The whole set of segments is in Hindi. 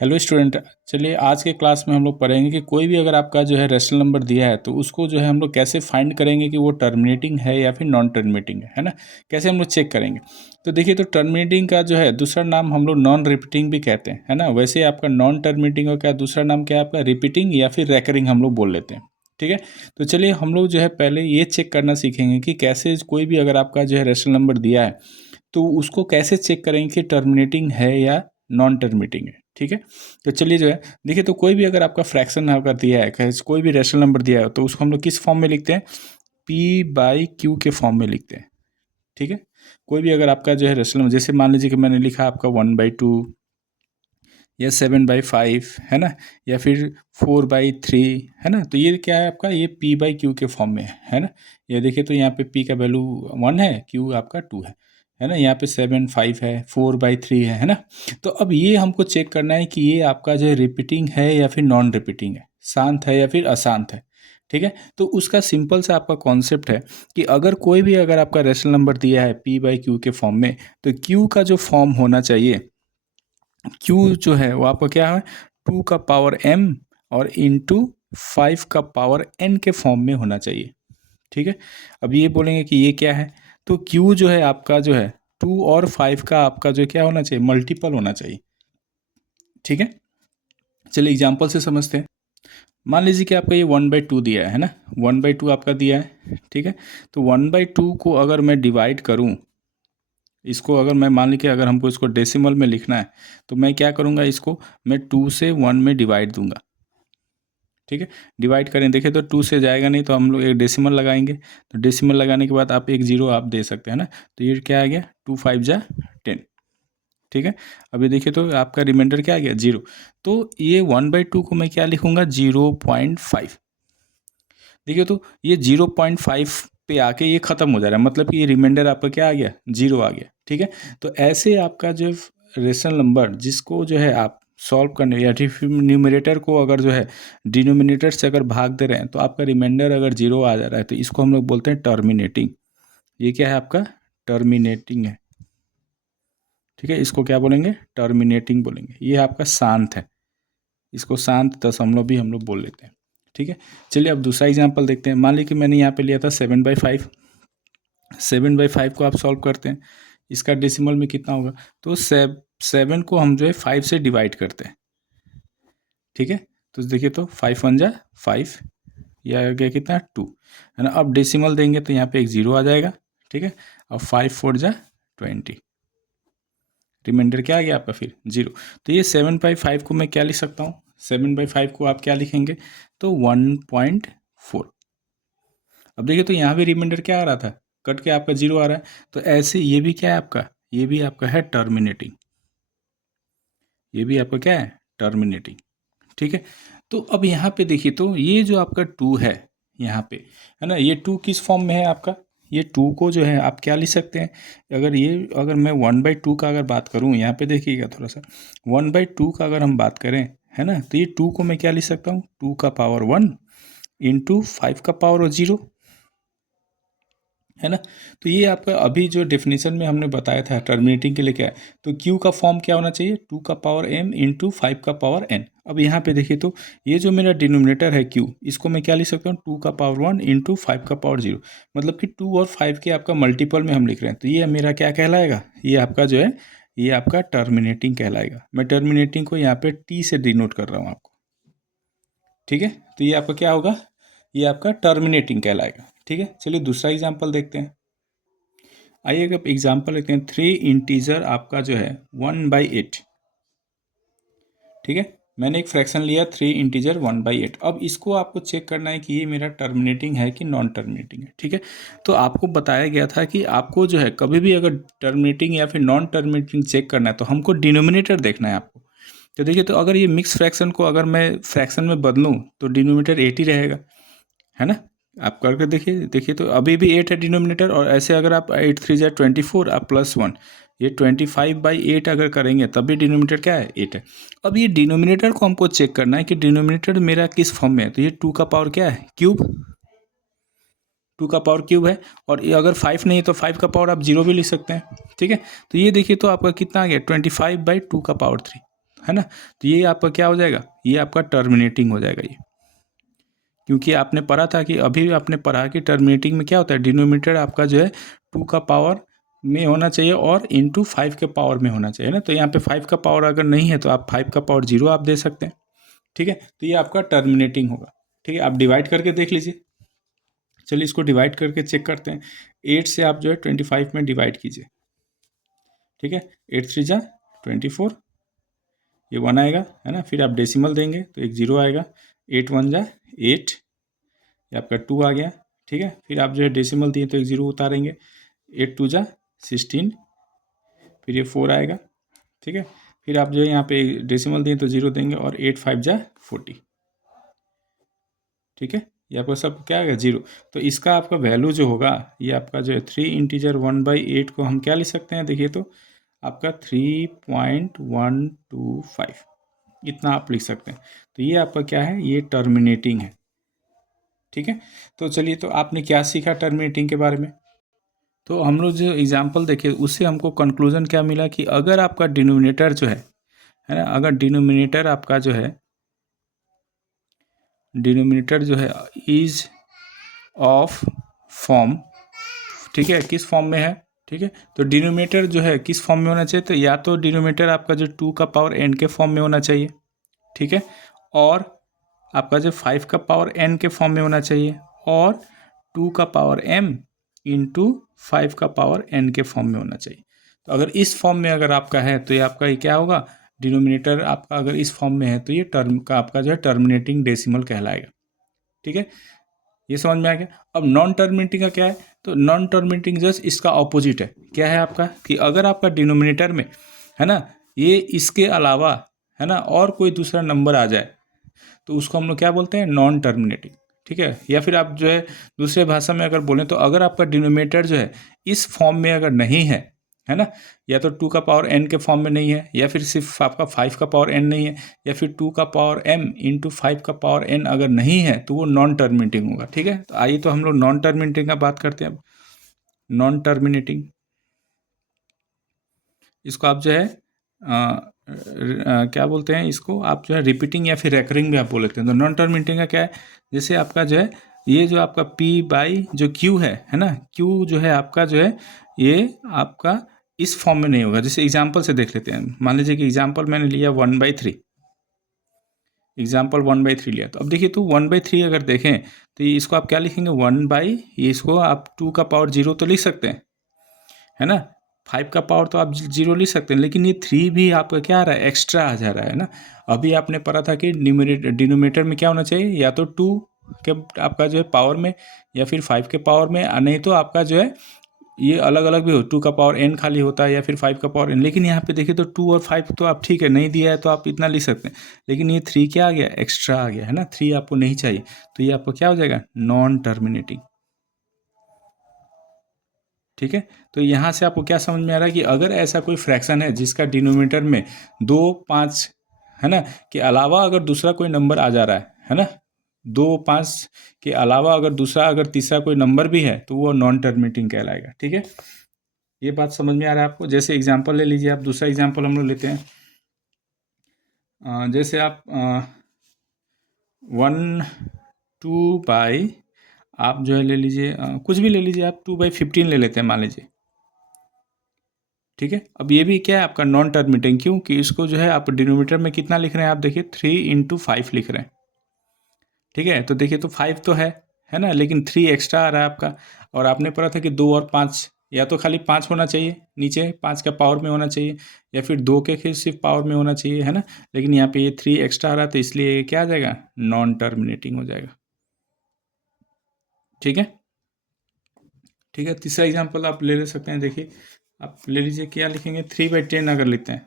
Hello student. चलिए आज के क्लास में हम लोग पढ़ेंगे कि कोई भी अगर आपका जो है रेशनल नंबर दिया है तो उसको जो है हम लोग कैसे फाइंड करेंगे कि वो टर्मिनेटिंग है या फिर नॉन टर्मिनेटिंग है ना। कैसे हम लोग चेक करेंगे। तो देखिए, तो टर्मिनेटिंग का जो है दूसरा नाम हम लोग नॉन रिपीटिंग भी कहते हैं, है ना। वैसे आपका नॉन टर्मिनेटिंग का दूसरा नाम क्या है आपका, रिपीटिंग या फिर रेकरिंग हम लोग बोल लेते हैं। ठीक है। तो चलिए हम लोग जो है पहले ये चेक करना सीखेंगे कि कैसे कोई भी अगर आपका जो है रेशनल नंबर दिया है तो उसको कैसे चेक करेंगे कि टर्मिनेटिंग है या नॉन टर्मिनेटिंग है। ठीक है। तो चलिए जो है देखिए, तो कोई भी अगर आपका फ्रैक्शन अगर दिया है, कोई भी रेशनल नंबर दिया है तो उसको हम लोग किस फॉर्म में लिखते हैं, P/Q के फॉर्म में लिखते हैं। ठीक है। कोई भी अगर आपका जो है रेशनल नंबर, जैसे मान लीजिए कि मैंने लिखा आपका 1/2 या 7/5 है ना, या फिर 4/3 है ना, तो ये क्या है आपका, ये P/Q के फॉर्म में है ना। ये देखिए, तो यहाँ पे P का वैल्यू 1 है, Q आपका 2 है ना। यहाँ पे 7/5 है, 4/3 है ना। तो अब ये हमको चेक करना है कि ये आपका जो है रिपीटिंग है या फिर नॉन रिपीटिंग है, शांत है या फिर अशांत है। ठीक है। तो उसका सिंपल सा आपका कॉन्सेप्ट है कि अगर कोई भी अगर आपका रेशनल नंबर दिया है P/Q के फॉर्म में, तो Q का जो फॉर्म होना चाहिए, Q जो है वो आपका क्या है, 2 का पावर m और इंटू 5 का पावर n के फॉर्म में होना चाहिए। ठीक है। अब ये बोलेंगे कि ये क्या है, तो Q जो है आपका जो है 2 और 5 का आपका जो क्या होना चाहिए, मल्टीपल होना चाहिए। ठीक है। चलिए एग्जांपल से समझते हैं। मान लीजिए कि आपका ये 1/2 दिया है ना, 1/2 आपका दिया है। ठीक है। तो 1/2 को अगर मैं डिवाइड करूँ, इसको अगर मैं मान ली कि अगर हमको इसको डेसिमल में लिखना है तो मैं क्या करूँगा, इसको मैं 2 से 1 में डिवाइड दूंगा। ठीक है। डिवाइड करें, देखें तो 2 से जाएगा नहीं तो हम लोग एक डेसिमल लगाएंगे। तो डेसिमल लगाने के बाद आप एक जीरो आप दे सकते हैं ना। तो ये क्या आ गया, 2×5 = 10। ठीक है। अभी देखिए तो आपका रिमाइंडर क्या आ गया, 0। तो ये 1/2 को मैं क्या लिखूंगा, 0.5। देखिए तो ये 0.5 पे आके ये ख़त्म हो जा रहा है, मतलब कि ये रिमाइंडर आपका क्या आ गया, 0 आ गया। ठीक है। तो ऐसे आपका जो रेशनल नंबर जिसको जो है आप सॉल्व करने या फिर न्यूमरेटर को अगर जो है डिनोमिनेटर से अगर भाग दे रहे हैं तो आपका रिमाइंडर अगर 0 आ जा रहा है तो इसको हम लोग बोलते हैं टर्मिनेटिंग। ये क्या है आपका, टर्मिनेटिंग है। ठीक है। इसको क्या बोलेंगे, टर्मिनेटिंग बोलेंगे। ये आपका शांत है, इसको शांत दशमलव भी हम लोग बोल लेते हैं। ठीक है। चलिए अब दूसरा एग्जांपल देखते हैं। मान लीजिए कि मैंने यहाँ पे लिया था 7/5। 7/5 को आप सॉल्व करते हैं, इसका डेसिमल में कितना होगा, तो 7 को हम जो है 5 से डिवाइड करते हैं। ठीक है। तो देखिए तो 5×1 = 5, यह आ गया कितना, 2 है ना। अब डेसिमल देंगे तो यहाँ पे एक 0 आ जाएगा। ठीक है। अब 5×4 = 20, रिमाइंडर क्या आ गया आपका फिर, 0। तो ये 7/5 को मैं क्या लिख सकता हूँ, 7/5 को आप क्या लिखेंगे, तो 1.4। अब देखिए तो यहाँ भी रिमाइंडर क्या आ रहा था, कट के आपका 0 आ रहा है। तो ऐसे ये भी क्या है आपका, ये भी आपका है टर्मिनेटिंग। ये भी आपका क्या है, टर्मिनेटिंग। ठीक है। तो अब यहाँ पे देखिए तो ये जो आपका 2 है यहाँ पे, है ना, ये 2 किस फॉर्म में है आपका, ये 2 को जो है आप क्या लिख सकते हैं, अगर मैं 1/2 का अगर बात करूँ, यहाँ पे देखिएगा थोड़ा सा, 1/2 का अगर हम बात करें, है ना, तो ये 2 को मैं क्या लिख सकता हूँ, 2 का पावर 1 इंटू 5 का पावर 0, है ना। तो ये आपका अभी जो डेफिनेशन में हमने बताया था टर्मिनेटिंग के लिए क्या है, तो Q का फॉर्म क्या होना चाहिए, 2 का पावर m इंटू 5 का पावर n। अब यहाँ पे देखिए तो ये जो मेरा डिनोमिनेटर है Q, इसको मैं क्या लिख सकता हूँ, 2 का पावर 1 इंटू 5 का पावर 0, मतलब कि 2 और 5 के आपका मल्टीपल में हम लिख रहे हैं। तो ये मेरा क्या कहलाएगा, ये आपका जो है, ये आपका टर्मिनेटिंग कहलाएगा। मैं टर्मिनेटिंग को यहाँ पे T से डिनोट कर रहा हूँ आपको। ठीक है। तो ये आपका क्या होगा, ये आपका टर्मिनेटिंग कहलाएगा। ठीक है। चलिए दूसरा एग्जाम्पल देखते हैं। आइए अब एग्जाम्पल लेते हैं, 3 इंटीजर आपका जो है 1/8। ठीक है। मैंने एक फ्रैक्शन लिया 3 इंटीजर 1/8। अब इसको आपको चेक करना है कि ये मेरा टर्मिनेटिंग है कि नॉन टर्मिनेटिंग है। ठीक है। तो आपको बताया गया था कि आपको जो है कभी भी अगर टर्मिनेटिंग या फिर नॉन टर्मिनेटिंग चेक करना है तो हमको डिनोमिनेटर देखना है आपको। तो देखिए, तो अगर ये मिक्स फ्रैक्शन को अगर मैं फ्रैक्शन में बदलूँ तो डिनोमिनेटर 8 ही रहेगा, है ना। आप करके देखिए, देखिए तो अभी भी 8 है डिनोमिनेटर, और ऐसे अगर आप 8×3 = 24, आप +1, ये 25/8 अगर करेंगे तब भी डिनोमिनेटर क्या है, 8 है। अब ये डिनोमिनेटर को हमको चेक करना है कि डिनोमिनेटर मेरा किस फॉर्म में है, तो ये 2 का पावर क्या है, क्यूब, 2 का पावर क्यूब है। और ये अगर 5 नहीं है तो 5 का पावर आप 0 भी लिख सकते हैं। ठीक है। तो ये देखिए तो आपका कितना आ गया, 25/2 का पावर 3, है ना। तो ये आपका क्या हो जाएगा, ये आपका टर्मिनेटिंग हो जाएगा ये, क्योंकि आपने पढ़ा था कि अभी आपने पढ़ा कि टर्मिनेटिंग में क्या होता है, डिनोमिनेटर आपका जो है 2 का पावर में होना चाहिए और इंटू 5 के पावर में होना चाहिए ना। तो यहाँ पे 5 का पावर अगर नहीं है तो आप 5 का पावर 0 आप दे सकते हैं, ठीक है। तो ये आपका टर्मिनेटिंग होगा, ठीक है। आप डिवाइड करके देख लीजिए, चलिए इसको डिवाइड करके चेक करते हैं। 8 से आप जो है 25 में डिवाइड कीजिए, ठीक है। 8 3 जा 24, ये 1 आएगा, है ना। फिर आप डेसिमल देंगे तो एक 0 आएगा। 8 1 जा 8, ये आपका 2 आ गया, ठीक है। फिर आप जो है डेसिमल दिए तो एक 0 उतारेंगे। 8 2 जा 16, फिर ये 4 आएगा, ठीक है। फिर आप जो है यहाँ पे डेसिमल दिए तो 0 देंगे और 8 5 जा 40, ठीक है। ये आपका सब क्या आएगा 0। तो इसका आपका वैल्यू जो होगा ये आपका जो है 3 इंटीजर 1/8 को हम क्या लिख सकते हैं, देखिए तो आपका 3.125 इतना आप लिख सकते हैं। तो ये आपका क्या है, ये टर्मिनेटिंग है, ठीक है। तो चलिए, तो आपने क्या सीखा टर्मिनेटिंग के बारे में। तो हम लोग जो एग्जाम्पल देखे उससे हमको कंक्लूजन क्या मिला कि अगर आपका डिनोमिनेटर जो है ना, अगर डिनोमिनेटर आपका जो है डिनोमिनेटर जो है इज ऑफ फॉर्म, ठीक है, किस फॉर्म में है, ठीक है। तो डिनोमिनेटर जो है किस फॉर्म में होना चाहिए, तो या तो डिनोमिनेटर आपका जो 2 का पावर n के फॉर्म में होना चाहिए, ठीक है, और आपका जो 5 का पावर n के फॉर्म में होना चाहिए, और 2 का पावर m इंटू 5 का पावर n के फॉर्म में होना चाहिए। तो अगर इस फॉर्म में अगर आपका है तो ये आपका ये क्या होगा, डिनोमिनेटर आपका अगर इस फॉर्म में है तो ये टर्म का आपका जो है टर्मिनेटिंग डेसिमल कहलाएगा, ठीक है। ये समझ में आ गया। अब नॉन टर्मिनेटिंग का क्या है, तो नॉन टर्मिनेटिंग जस्ट इसका ऑपोजिट है, क्या है आपका कि अगर आपका डिनोमिनेटर में है ना ये इसके अलावा है ना और कोई दूसरा नंबर आ जाए तो उसको हम लोग क्या बोलते हैं, नॉन टर्मिनेटिंग, ठीक है। या फिर आप जो है दूसरे भाषा में अगर बोलें तो अगर आपका डिनोमिनेटर जो है इस फॉर्म में अगर नहीं है ना, या तो 2 का पावर n के फॉर्म में नहीं है, या फिर सिर्फ आपका 5 का पावर n नहीं है, या फिर 2 का पावर m इंटू 5 का पावर n अगर नहीं है तो वो नॉन टर्मिनेटिंग होगा, ठीक है। तो आइए तो हम लोग नॉन टर्मिनेटिंग का बात करते हैं। अब नॉन टर्मिनेटिंग, इसको आप जो है क्या बोलते हैं, इसको आप जो है रिपीटिंग या फिर रेकरिंग भी आप बोल लेते हैं। तो नॉन टर्मिनेटिंग का क्या है, जैसे आपका जो है ये जो आपका P बाई जो Q है ना, Q जो है आपका जो है ये आपका इस फॉर्म में नहीं होगा। जैसे एग्जाम्पल से देख लेते हैं, मान लीजिए कि एग्जाम्पल मैंने लिया 1/3, एग्जाम्पल 1/3 लिया। तो अब देखिए तो 1/3 अगर देखें तो ये इसको आप क्या लिखेंगे, 1 ये इसको आप 2 का पावर 0 तो लिख सकते हैं, है ना। 5 का पावर तो आप 0 लिख सकते हैं, लेकिन ये 3 भी आपका क्या आ रहा है, एक्स्ट्रा आ जा रहा है ना। अभी आपने पढ़ा था कि डिनोमिनेटर में क्या होना चाहिए, या तो 2 के आपका जो है पावर में, या फिर 5 के पावर में, नहीं तो आपका जो है ये अलग अलग भी हो, 2 का पावर n खाली होता है या फिर 5 का पावर n। लेकिन यहाँ पे देखिए तो 2 और 5 तो आप ठीक है नहीं दिया है तो आप इतना लिख सकते हैं, लेकिन ये 3 क्या आ गया, एक्स्ट्रा आ गया, है ना। 3 आपको नहीं चाहिए, तो ये आपको क्या हो जाएगा, नॉन टर्मिनेटिंग, ठीक है। तो यहाँ से आपको क्या समझ में आ रहा है कि अगर ऐसा कोई फ्रैक्शन है जिसका डिनोमिनेटर में 2 5 है ना के अलावा अगर दूसरा कोई नंबर आ जा रहा है ना, 2 5 के अलावा अगर दूसरा अगर तीसरा कोई नंबर भी है तो वो नॉन टर्मिनेटिंग कहलाएगा, ठीक है। ये बात समझ में आ रहा है आपको। जैसे एग्जांपल ले लीजिए आप, दूसरा एग्जांपल हम लोग लेते हैं। जैसे आप 1/2 आप जो है ले लीजिए, कुछ भी ले लीजिए आप, 2/15 ले लेते हैं मान लीजिए, ठीक है। अब ये भी क्या है आपका नॉन टर्मिनेटिंग, क्यों कि इसको जो है आप डिनोमिनेटर में कितना लिख रहे हैं, आप देखिए 3/5 लिख रहे हैं, ठीक है। तो देखिए तो 5 तो है ना, लेकिन 3 एक्स्ट्रा आ रहा है आपका। और आपने पढ़ा था कि 2 और 5, या तो खाली 5 होना चाहिए नीचे 5 का पावर में होना चाहिए, या फिर 2 के फिर सिर्फ पावर में होना चाहिए, है ना। लेकिन यहाँ पे ये 3 एक्स्ट्रा आ रहा है तो इसलिए ये क्या आ जाएगा, नॉन टर्मिनेटिंग हो जाएगा, ठीक है। ठीक है, तीसरा एग्जाम्पल आप ले सकते हैं। देखिए आप ले लीजिए, क्या लिखेंगे, 3/10 अगर लेते हैं,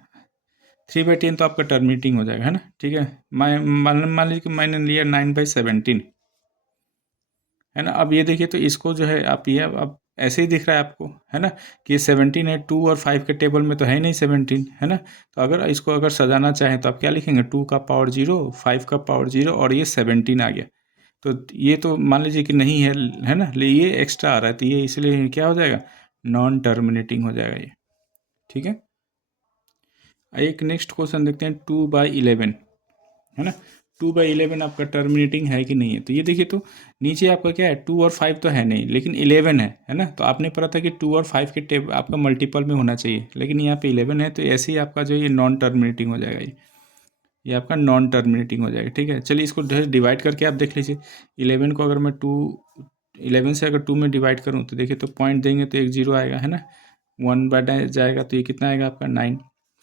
3/10 तो आपका टर्मिनेटिंग हो जाएगा, है ना, ठीक है। मान लीजिए कि मैंने लिया 9/17, है ना। अब ये देखिए तो इसको जो है आप ये अब ऐसे ही दिख रहा है आपको, है ना, कि ये 17 है, 2 और 5 के टेबल में तो है ही नहीं 17, है ना। तो अगर इसको अगर सजाना चाहें तो आप क्या लिखेंगे, 2 का पावर 0, 5 का पावर 0 और ये 17 आ गया। तो ये तो मान लीजिए कि नहीं है ना, ये एक्स्ट्रा आ रहा है तो ये इसलिए क्या हो जाएगा, नॉन टर्मिनेटिंग हो जाएगा ये, ठीक है। एक नेक्स्ट क्वेश्चन देखते हैं 2/11, है ना। 2/11 आपका टर्मिनेटिंग है कि नहीं है। तो ये देखिए, तो नीचे आपका क्या है, 2 और 5 तो है नहीं, लेकिन 11 है ना। तो आपने पढ़ा था कि 2 और 5 के टेब आपका मल्टीपल में होना चाहिए, लेकिन यहाँ पे 11 है, तो ऐसे ही आपका जो ये नॉन टर्मिनेटिंग हो जाएगा। ये आपका नॉन टर्मिनेटिंग हो जाएगा। ठीक है, चलिए इसको डिवाइड करके आप देख लीजिए। 11 को अगर मैं 11 से अगर 2 में डिवाइड करूँ तो देखिए, तो पॉइंट देंगे तो एक 0 आएगा, है ना। 1 बढ़ जाएगा तो ये कितना आएगा आपका 9।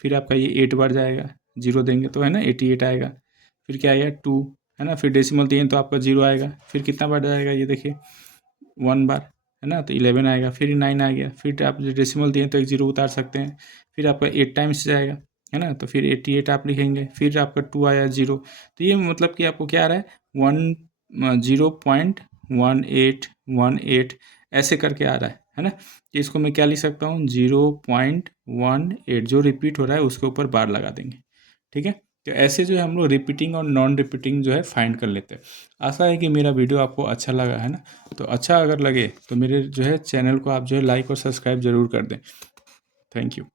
फिर आपका ये 8 बढ़ जाएगा, 0 देंगे तो, है ना, 88 आएगा। फिर क्या आएगा 2, है ना। फिर डेसिमल दिए तो आपका 0 आएगा। फिर कितना बढ़ जाएगा, ये देखिए 1 बार, है ना, तो 11 आएगा। फिर 9 आ गया। फिर आप जो डेसिमल दिए तो एक 0 उतार सकते हैं। फिर आपका 8 टाइम्स जाएगा, है ना, तो फिर 88 आप लिखेंगे। फिर आपका 2 आया 0। तो ये मतलब कि आपको क्या आ रहा है, 0.1818 ऐसे करके आ रहा है ना। तो इसको मैं क्या लिख सकता हूँ, 0.18 जो रिपीट हो रहा है उसके ऊपर बार लगा देंगे। ठीक है, तो ऐसे जो है हम लोग रिपीटिंग और नॉन रिपीटिंग जो है फाइंड कर लेते हैं। आशा है कि मेरा वीडियो आपको अच्छा लगा, है ना। तो अच्छा अगर लगे तो मेरे जो है चैनल को आप जो है लाइक और सब्सक्राइब ज़रूर कर दें। Thank you.